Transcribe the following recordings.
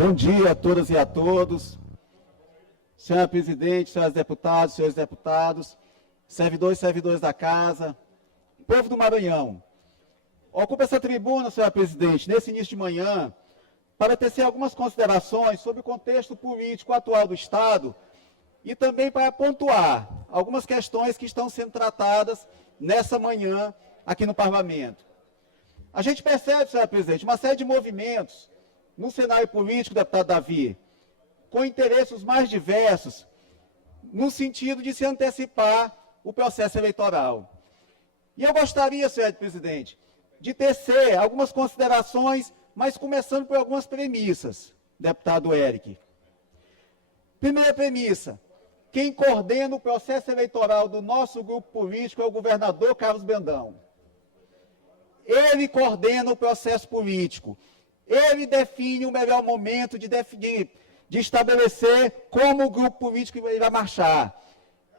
Bom dia a todas e a todos. Senhora presidente, senhores deputados, servidores e servidoras da casa, povo do Maranhão. Ocupo essa tribuna, senhora presidente, nesse início de manhã, para tecer algumas considerações sobre o contexto político atual do Estado e também para pontuar algumas questões que estão sendo tratadas nessa manhã aqui no Parlamento. A gente percebe, senhora presidente, uma série de movimentos no cenário político, deputado Davi, com interesses mais diversos, no sentido de se antecipar o processo eleitoral. E eu gostaria, senhor presidente, de tecer algumas considerações, mas começando por algumas premissas, deputado Eric. Primeira premissa: quem coordena o processo eleitoral do nosso grupo político é o governador Carlos Brandão. Ele coordena o processo político. Ele define o melhor momento de estabelecer como o grupo político vai marchar.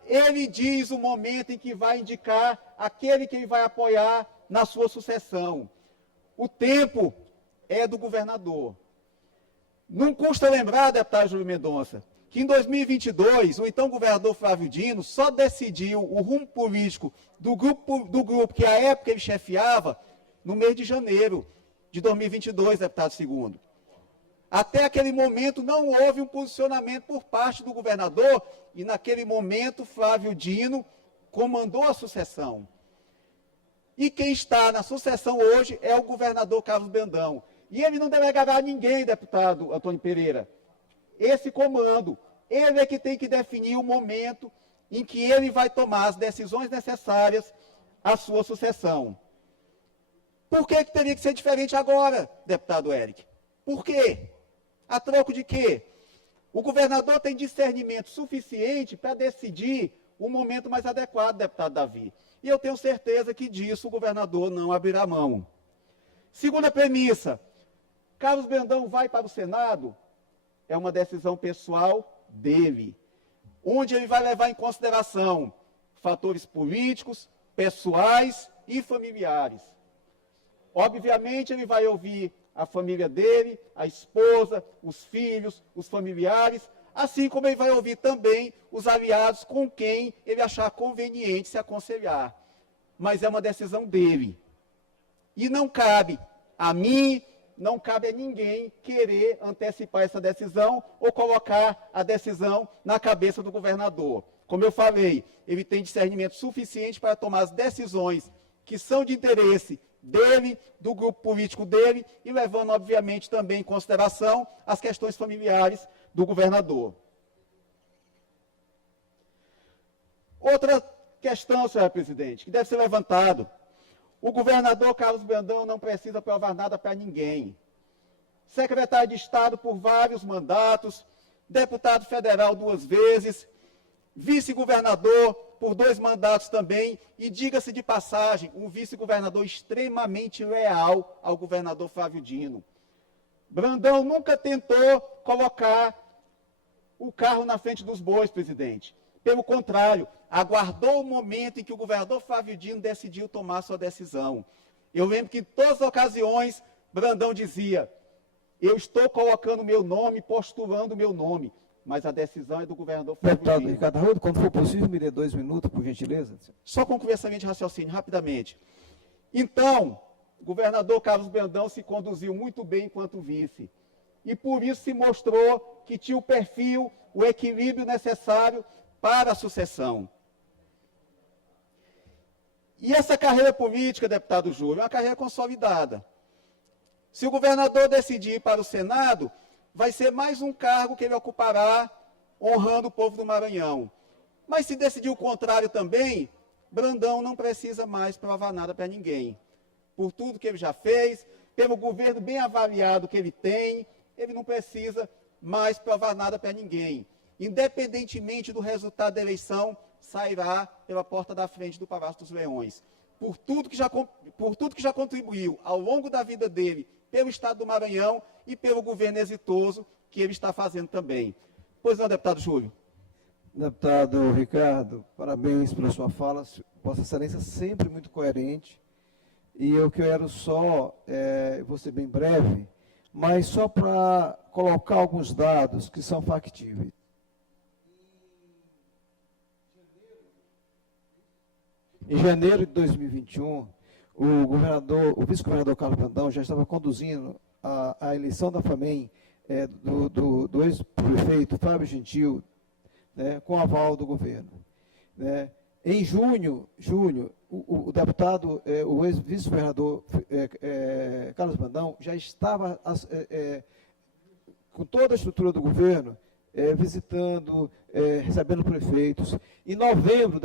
Ele diz o momento em que vai indicar aquele que ele vai apoiar na sua sucessão. O tempo é do governador. Não custa lembrar, deputado Júlio Mendonça, que em 2022, o então governador Flávio Dino só decidiu o rumo político do grupo que, à época, ele chefiava, no mês de janeiro de 2022, deputado segundo. Até aquele momento não houve um posicionamento por parte do governador e, naquele momento, Flávio Dino comandou a sucessão. E quem está na sucessão hoje é o governador Carlos Brandão. E ele não delegará a ninguém, deputado Antônio Pereira. Esse comando, ele é que tem que definir o momento em que ele vai tomar as decisões necessárias à sua sucessão. Por que teria que ser diferente agora, deputado Eric? Por quê? A troco de quê? O governador tem discernimento suficiente para decidir o momento mais adequado, deputado Davi. E eu tenho certeza que disso o governador não abrirá mão. Segunda premissa: Carlos Brandão vai para o Senado? É uma decisão pessoal dele, onde ele vai levar em consideração fatores políticos, pessoais e familiares. Obviamente, ele vai ouvir a família dele, a esposa, os filhos, os familiares, assim como ele vai ouvir também os aliados com quem ele achar conveniente se aconselhar. Mas é uma decisão dele. E não cabe a mim, não cabe a ninguém querer antecipar essa decisão ou colocar a decisão na cabeça do governador. Como eu falei, ele tem discernimento suficiente para tomar as decisões que são de interesse dele, do grupo político dele, e levando, obviamente, também em consideração as questões familiares do governador. Outra questão, senhor presidente, que deve ser levantado: o governador Carlos Brandão não precisa provar nada para ninguém. Secretário de Estado por vários mandatos, deputado federal 2 vezes, vice-governador por 2 mandatos também, e diga-se de passagem, um vice-governador extremamente leal ao governador Flávio Dino. Brandão nunca tentou colocar o carro na frente dos bois, presidente. Pelo contrário, aguardou o momento em que o governador Flávio Dino decidiu tomar sua decisão. Eu lembro que em todas as ocasiões, Brandão dizia: eu estou colocando meu nome, postulando meu nome, mas a decisão é do governador Flávio Dino. Deputado Ricardo Arruda, quando for possível, me dê 2 minutos, por gentileza. Só concluir essa linha de raciocínio, rapidamente. Então, o governador Carlos Brandão se conduziu muito bem enquanto vice. E por isso se mostrou que tinha o perfil, o equilíbrio necessário para a sucessão. E essa carreira política, deputado Júlio, é uma carreira consolidada. Se o governador decidir ir para o Senado, vai ser mais um cargo que ele ocupará honrando o povo do Maranhão. Mas se decidir o contrário também, Brandão não precisa mais provar nada para ninguém. Por tudo que ele já fez, pelo governo bem avaliado que ele tem, ele não precisa mais provar nada para ninguém. Independentemente do resultado da eleição, sairá pela porta da frente do Palácio dos Leões. Por tudo que já contribuiu ao longo da vida dele, pelo Estado do Maranhão e pelo governo exitoso que ele está fazendo também. Pois não, deputado Júlio. Deputado Ricardo, parabéns pela sua fala. Vossa Excelência sempre muito coerente. E eu quero só, vou ser bem breve, mas só para colocar alguns dados que são factíveis. Em janeiro de 2021, o vice-governador Carlos Brandão já estava conduzindo a eleição da FAMEM do ex-prefeito Fábio Gentil, né, com aval do governo. Né. Em junho, o deputado, o ex-vice-governador Carlos Brandão já estava com toda a estrutura do governo, visitando, recebendo prefeitos. Em novembro,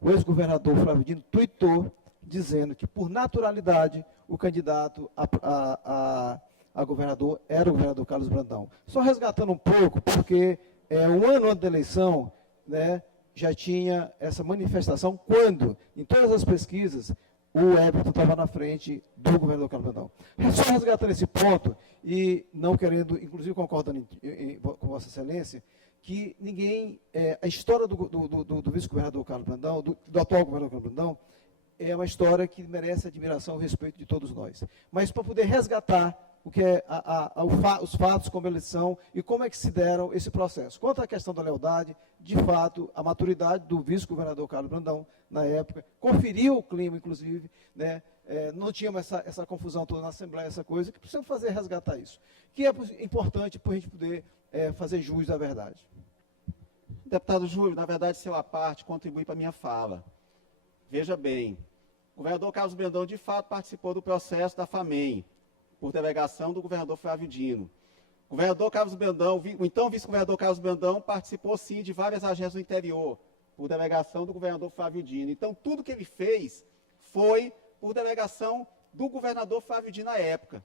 o ex-governador Flávio Dino tuitou dizendo que, por naturalidade, o candidato a governador era o governador Carlos Brandão. Só resgatando um pouco, porque um ano antes da eleição, né, já tinha essa manifestação, quando, em todas as pesquisas, o Everton estava na frente do governador Carlos Brandão. Só resgatando esse ponto, e não querendo, inclusive concordando com Vossa Excelência, que ninguém, a história do vice-governador Carlos Brandão, do atual governador Carlos Brandão, é uma história que merece admiração e respeito de todos nós. Mas para poder resgatar o que os fatos como eles são e como é que se deram esse processo. Quanto à questão da lealdade, de fato, a maturidade do vice-governador Carlos Brandão, na época, conferiu o clima, inclusive, né, não tínhamos essa confusão toda na Assembleia, essa coisa, que precisamos fazer resgatar isso. Que é importante para a gente poder fazer jus à verdade. Deputado Júlio, na verdade, seu à parte contribui para a minha fala. Veja bem, o governador Carlos Brandão, de fato, participou do processo da FAMEM, por delegação do governador Flávio Dino. O governador Carlos Brandão, o então vice-governador Carlos Brandão, participou, sim, de várias agências do interior, por delegação do governador Flávio Dino. Então, tudo que ele fez foi por delegação do governador Flávio Dino na época.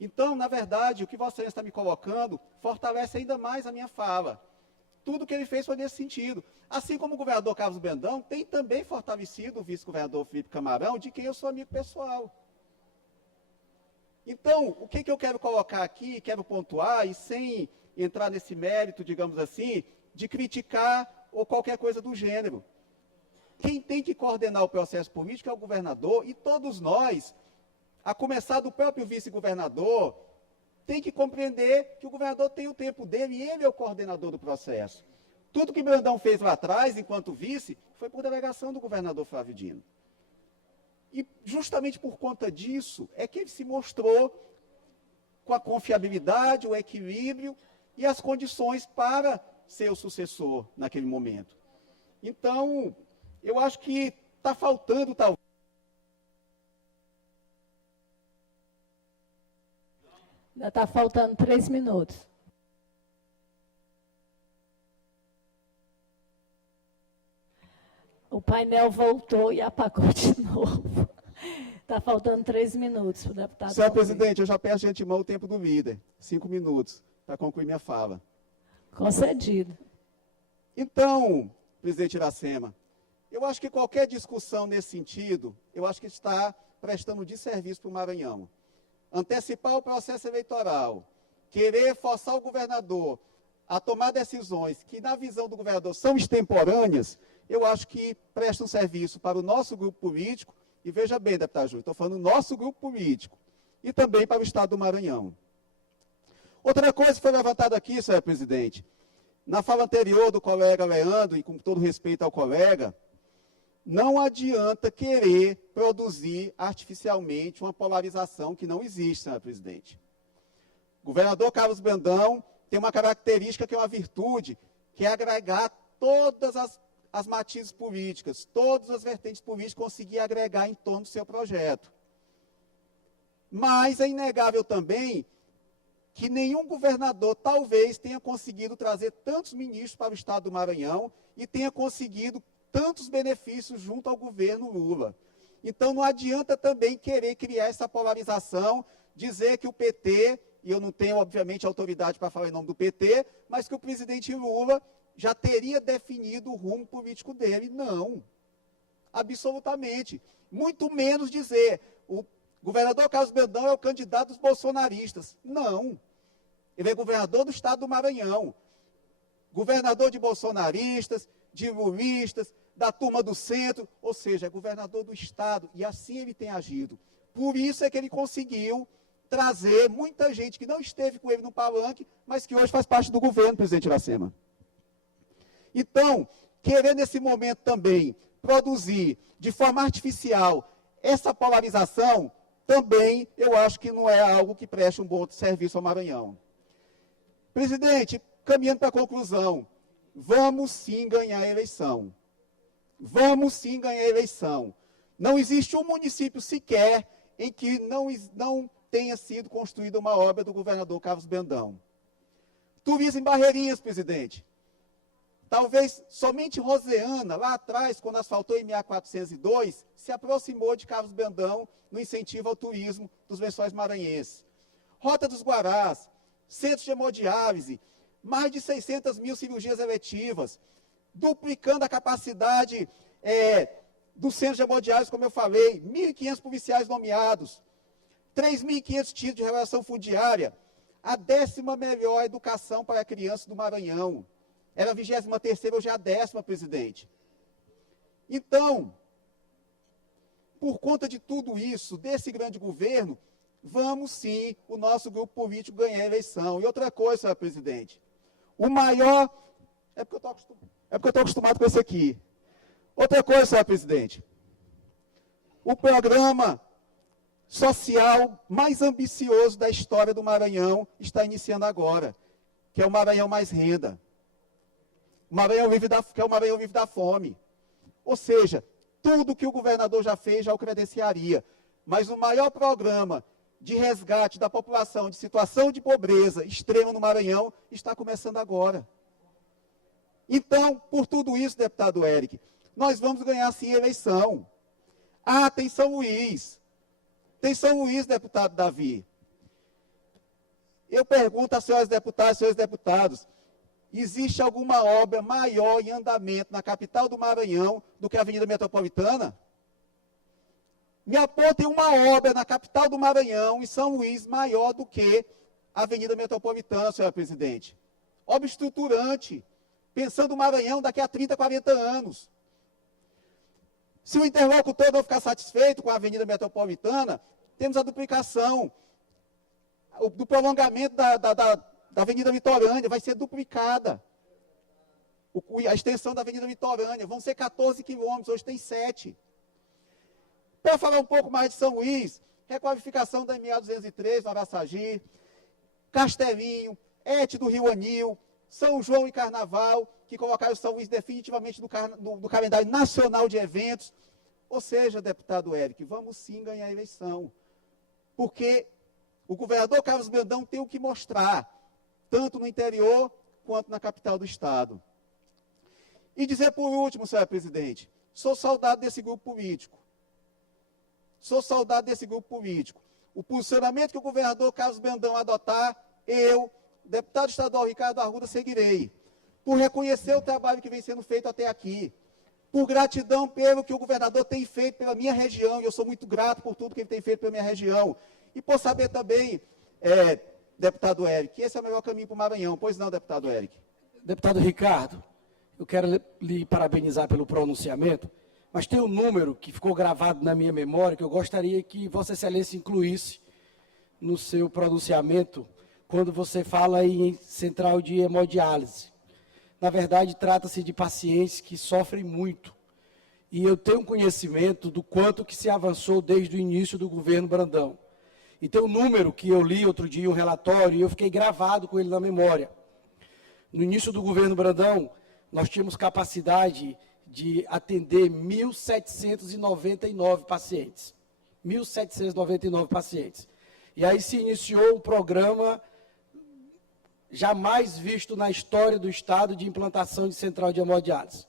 Então, na verdade, o que você está me colocando fortalece ainda mais a minha fala. Tudo que ele fez foi nesse sentido. Assim como o governador Carlos Brandão tem também fortalecido o vice-governador Felipe Camarão, de quem eu sou amigo pessoal. Então, o que eu quero colocar aqui, quero pontuar, e sem entrar nesse mérito, digamos assim, de criticar ou qualquer coisa do gênero. Quem tem que coordenar o processo político é o governador, e todos nós, a começar do próprio vice-governador, tem que compreender que o governador tem o tempo dele e ele é o coordenador do processo. Tudo que Brandão fez lá atrás, enquanto vice, foi por delegação do governador Flávio Dino. E justamente por conta disso é que ele se mostrou com a confiabilidade, o equilíbrio e as condições para ser o sucessor naquele momento. Então, eu acho que está faltando, talvez. Ainda está faltando 3 minutos. O painel voltou e apagou de novo. Está faltando 3 minutos para o deputado. Senhor presidente, eu já peço de antemão o tempo do líder. 5 minutos para concluir minha fala. Concedido. Então, presidente Iracema, eu acho que qualquer discussão nesse sentido, eu acho que está prestando desserviço para o Maranhão. Antecipar o processo eleitoral, querer forçar o governador a tomar decisões que, na visão do governador, são extemporâneas, eu acho que presta um serviço para o nosso grupo político, e veja bem, deputado Júlio, estou falando do nosso grupo político, e também para o Estado do Maranhão. Outra coisa que foi levantada aqui, senhor presidente, na fala anterior do colega Leandro, e com todo respeito ao colega, não adianta querer produzir artificialmente uma polarização que não existe, senhor presidente. O governador Carlos Brandão tem uma característica que é uma virtude, que é agregar todas as matizes políticas, todas as vertentes políticas, conseguir agregar em torno do seu projeto. Mas é inegável também que nenhum governador talvez tenha conseguido trazer tantos ministros para o Estado do Maranhão e tenha conseguido tantos benefícios junto ao governo Lula. Então, não adianta também querer criar essa polarização, dizer que o PT, e eu não tenho, obviamente, autoridade para falar em nome do PT, mas que o presidente Lula já teria definido o rumo político dele. Não. Absolutamente. Muito menos dizer, o governador Carlos Brandão é o candidato dos bolsonaristas. Não. Ele é governador do Estado do Maranhão. Governador de bolsonaristas, de lulistas, da turma do centro, ou seja, é governador do Estado, e assim ele tem agido. Por isso é que ele conseguiu trazer muita gente que não esteve com ele no palanque, mas que hoje faz parte do governo, presidente Iracema. Então, querer nesse momento também produzir de forma artificial essa polarização, também eu acho que não é algo que preste um bom serviço ao Maranhão. Presidente, caminhando para a conclusão, vamos sim ganhar a eleição. Vamos sim ganhar a eleição. Não existe um município sequer em que não tenha sido construída uma obra do governador Carlos Brandão. Turismo em Barreirinhas, presidente. Talvez somente Roseana, lá atrás, quando asfaltou em MA 402, se aproximou de Carlos Brandão no incentivo ao turismo dos Lençóis Maranhenses. Rota dos Guarás, centros de hemodiálise, mais de 600 mil cirurgias eletivas, duplicando a capacidade do centro de hemodiálise, como eu falei, 1.500 policiais nomeados, 3.500 títulos de regulação fundiária, a 10ª melhor educação para crianças do Maranhão. Era a 23ª, hoje é a 10ª, presidente. Então, por conta de tudo isso, desse grande governo, vamos sim, o nosso grupo político, ganhar a eleição. E outra coisa, senhor presidente, o maior... É porque eu estou acostumado com esse aqui. Outra coisa, senhor presidente, o programa social mais ambicioso da história do Maranhão está iniciando agora, que é o Maranhão Mais Renda. O Maranhão livre que é o Maranhão livre da fome. Ou seja, tudo que o governador já fez, já o credenciaria. Mas o maior programa de resgate da população de situação de pobreza extrema no Maranhão está começando agora. Então, por tudo isso, deputado Eric, nós vamos ganhar sim a eleição. Ah, tem São Luís. Tem São Luís, deputado Davi. Eu pergunto às senhoras deputadas e senhores deputados, existe alguma obra maior em andamento na capital do Maranhão do que a Avenida Metropolitana? Me apontem uma obra na capital do Maranhão, em São Luís, maior do que a Avenida Metropolitana, senhora presidente. Obra estruturante, pensando o Maranhão daqui a 30, 40 anos. Se o interlocutor não ficar satisfeito com a Avenida Metropolitana, temos a duplicação, do prolongamento da Avenida Litorânea, vai ser duplicada. A extensão da Avenida Litorânea, vão ser 14 quilômetros, hoje tem 7. Para falar um pouco mais de São Luís, requalificação da MA 203, no Araçagi, Castelinho, ET do Rio Anil, São João e Carnaval, que colocaram São Luís definitivamente no calendário nacional de eventos. Ou seja, deputado Eric, vamos sim ganhar a eleição. Porque o governador Carlos Brandão tem o que mostrar, tanto no interior quanto na capital do estado. E dizer por último, senhor presidente, sou saudado desse grupo político. Sou saudado desse grupo político. O posicionamento que o governador Carlos Brandão adotar, eu, deputado estadual Ricardo Arruda, seguirei. Por reconhecer o trabalho que vem sendo feito até aqui. Por gratidão pelo que o governador tem feito pela minha região, e eu sou muito grato por tudo que ele tem feito pela minha região. E por saber também, deputado Eric, que esse é o melhor caminho para o Maranhão. Pois não, deputado Eric? Deputado Ricardo, eu quero lhe parabenizar pelo pronunciamento, mas tem um número que ficou gravado na minha memória que eu gostaria que Vossa Excelência incluísse no seu pronunciamento quando você fala em central de hemodiálise. Na verdade, trata-se de pacientes que sofrem muito. E eu tenho conhecimento do quanto que se avançou desde o início do governo Brandão. E tem um número que eu li outro dia, um relatório, e eu fiquei gravado com ele na memória. No início do governo Brandão, nós tínhamos capacidade de atender 1.799 pacientes. 1.799 pacientes. E aí se iniciou um programa jamais visto na história do Estado de implantação de central de hemodiálise.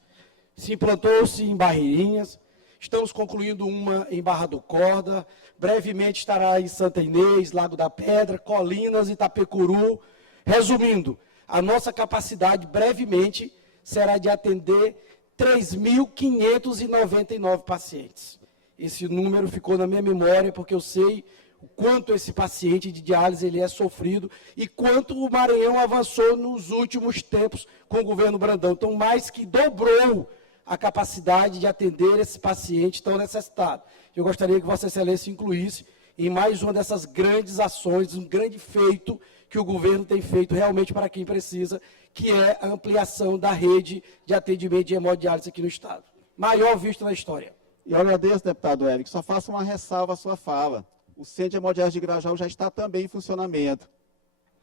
Se implantou-se em Barreirinhas, estamos concluindo uma em Barra do Corda, brevemente estará em Santa Inês, Lago da Pedra, Colinas, Itapecuru. Resumindo, a nossa capacidade brevemente será de atender 3.599 pacientes. Esse número ficou na minha memória porque eu sei o quanto esse paciente de diálise ele é sofrido e quanto o Maranhão avançou nos últimos tempos com o governo Brandão. Então, mais que dobrou a capacidade de atender esse paciente tão necessitado. Eu gostaria que Vossa Excelência incluísse em mais uma dessas grandes ações, um grande feito que o governo tem feito realmente para quem precisa, que é a ampliação da rede de atendimento de hemodiálise aqui no Estado. Maior visto na história. E eu agradeço, deputado Eric, só faço uma ressalva à sua fala. O Centro de Hemodiálise de Grajaú já está também em funcionamento.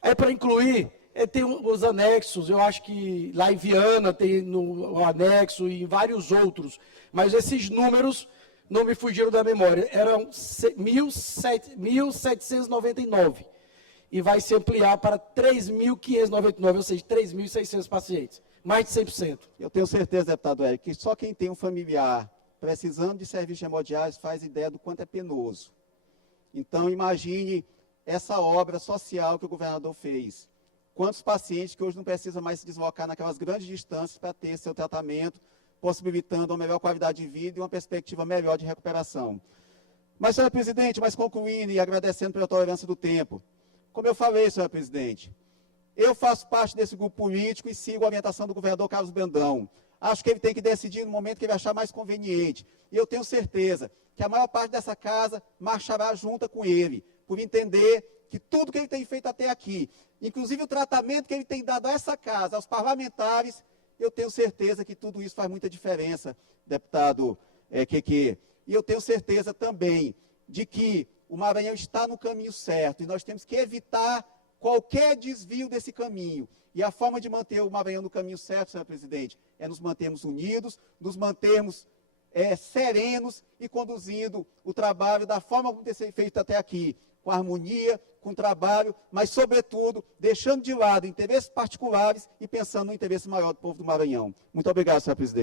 Aí, para incluir, tem os anexos, eu acho que lá em Viana tem no anexo e em vários outros, mas esses números não me fugiram da memória, eram 1.799 e vai se ampliar para 3.599, ou seja, 3.600 pacientes, mais de 100%. Eu tenho certeza, deputado Eric, que só quem tem um familiar precisando de serviço de hemodiálise faz ideia do quanto é penoso. Então, imagine essa obra social que o governador fez. Quantos pacientes que hoje não precisam mais se deslocar naquelas grandes distâncias para ter seu tratamento, possibilitando uma melhor qualidade de vida e uma perspectiva melhor de recuperação. Mas, senhor presidente, concluindo e agradecendo pela tolerância do tempo, como eu falei, senhor presidente, eu faço parte desse grupo político e sigo a orientação do governador Carlos Brandão. Acho que ele tem que decidir no momento que ele achar mais conveniente. E eu tenho certeza que a maior parte dessa casa marchará junto com ele, por entender que tudo que ele tem feito até aqui, inclusive o tratamento que ele tem dado a essa casa, aos parlamentares, eu tenho certeza que tudo isso faz muita diferença, deputado Queque. E eu tenho certeza também de que o Maranhão está no caminho certo e nós temos que evitar qualquer desvio desse caminho. E a forma de manter o Maranhão no caminho certo, senhor presidente, é nos mantermos unidos, nos mantermos serenos e conduzindo o trabalho da forma como tem sido feito até aqui, com harmonia, com trabalho, mas, sobretudo, deixando de lado interesses particulares e pensando no interesse maior do povo do Maranhão. Muito obrigado, senhor presidente.